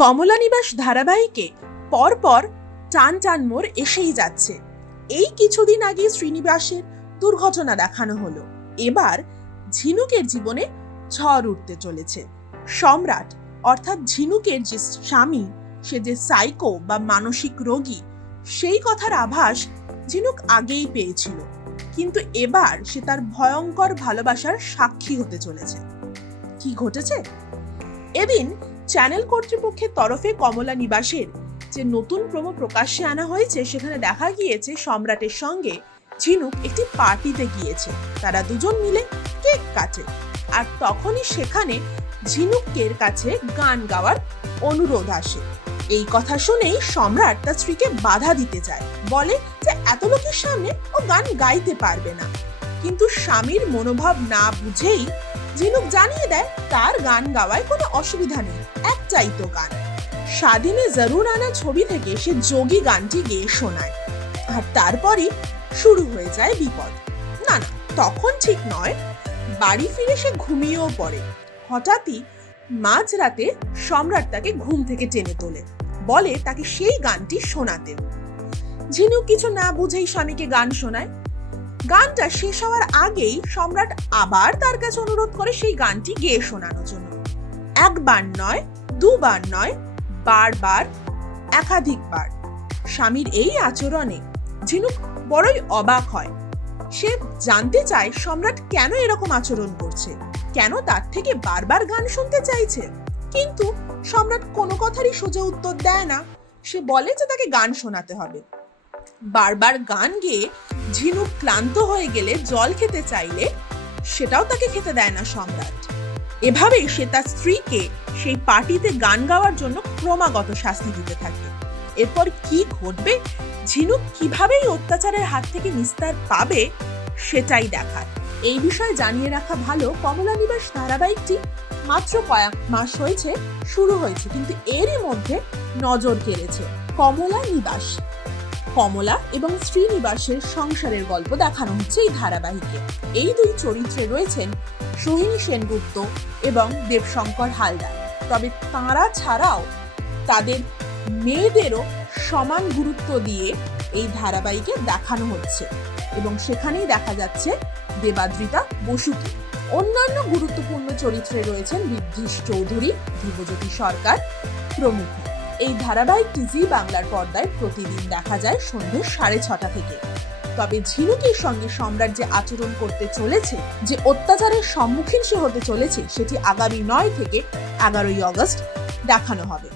কমলা নিবাস ধারাবাহিকে পরপর টান টান মোড় এসেই যাচ্ছে। এই কিছুদিন আগে শ্রীনিবাসের দুর্ঘটনা দেখানো হলো, এবার ঝিনুকের জীবনে ঝড় উঠতে চলেছে। সম্রাট অর্থাৎ ঝিনুকের যে স্বামী, সে যে সাইকো বা মানসিক রোগী, সেই কথার আভাস ঝিনুক আগেই পেয়েছিল, কিন্তু এবার সে তার ভয়ঙ্কর ভালোবাসার সাক্ষী হতে চলেছে। কি ঘটেছে? এদিন চ্যানেল কর্তৃপক্ষের তরফে কমলা নিবাসের যে নতুন প্রোমো প্রকাশ্যে আনা হয়েছে, সেখানে দেখা গিয়েছে সম্রাটের সঙ্গে ঝিনুক একটি পার্টিতে গিয়েছে। তারা দুজন মিলে কেক কাটে, আর তখনই সেখানে ঝিনুকের কাছে গান গাওয়ার অনুরোধ আসে। এই কথা শুনেই সম্রাট তার স্ত্রীকে বাধা দিতে চায়, বলে যে এত লোকের সামনে ও গান গাইতে পারবে না। কিন্তু স্বামীর মনোভাব না বুঝেই ঝিনুক জানিয়ে দেয় তার গান গাওয়ায় কোনো অসুবিধা নেই, একটাই তো গান। স্বাধীনে জরুর আনা ছবি থেকে সে যোগী গানটি গেয়ে শোনায়, আর তারপরই শুরু হয়ে যায় বিপদ। না না, তখন ঠিক নয়। বাড়ি ফিরে সে ঘুমিয়েও পড়ে। হঠাৎই মাঝরাতে সম্রাট তাকে ঘুম থেকে টেনে তোলে, বলে তাকে সেই গানটি শোনাতে। ঝিনুক কিছু না বুঝেই স্বামীকে গান শোনায়। গানটা শেষ হওয়ার আগেই সম্রাট আবার তার কাছে অনুরোধ করে সেই গানটি গেয়ে শোনানোর জন্য। একবার নয়, দুবার নয়, বারবার, একাধিকবার। স্বামীর এই আচরণে ঝিনুক বড়ই অবাক হয়। সে জানতে চায় সম্রাট কেন এরকম আচরণ করছে, কেন তার থেকে বারবার গান শুনতে চাইছে। কিন্তু সম্রাট কোনো কথারই সোজা উত্তর দেয় না। সে বলে যে তাকে গান শোনাতে হবে। বারবার গান গেয়ে ঝিনুক ক্লান্ত হয়ে গেলে জল খেতে চাইলে সেটাও তাকে খেতে দেয় না সম্রাট। এভাবেই সে তার স্ত্রীকে সেই পার্টিতে গান গাওয়ার জন্য ক্রমাগত শাস্তি দিতে থাকে। এরপর কি ঘটবে, ঝিনুক কিভাবে এই অত্যাচারের হাত থেকে নিস্তার পাবে, সেটাই দেখার। এই বিষয়ে জানিয়ে রাখা ভালো, কমলা নিবাস ধারাবাহিকটি মাত্র কয়েক মাস হয়েছে শুরু হয়েছে, কিন্তু এরই মধ্যে নজর কেড়েছে কমলা নিবাস। কমলা এবং শ্রীনিবাসের সংসারের গল্প দেখানো হচ্ছে এই ধারাবাহিকে। এই দুই চরিত্রে রয়েছেন সোহিনী সেনগুপ্ত এবং দেবশঙ্কর হালদার। তবে তাঁরা ছাড়াও তাদের মেয়েদেরও সমান গুরুত্ব দিয়ে এই ধারাবাহিকে দেখানো হচ্ছে, এবং সেখানেই দেখা যাচ্ছে দেবাদ্রিতা বসুকে। অন্যান্য গুরুত্বপূর্ণ চরিত্রে রয়েছেন বিদ্যুৎ চৌধুরী, ধ্রুবজ্যোতি সরকার প্রমুখ। এই ধারাবাহিকটি জি বাংলার পর্দায় প্রতিদিন দেখা যায় সন্ধ্যে 6:30 থেকে। তবে ঝিনুকের সঙ্গে সম্রাট যে আচরণ করতে চলেছে, যে অত্যাচারের সম্মুখীন সে হতে চলেছে, সেটি আগামী 9 থেকে 11 আগস্ট দেখানো হবে।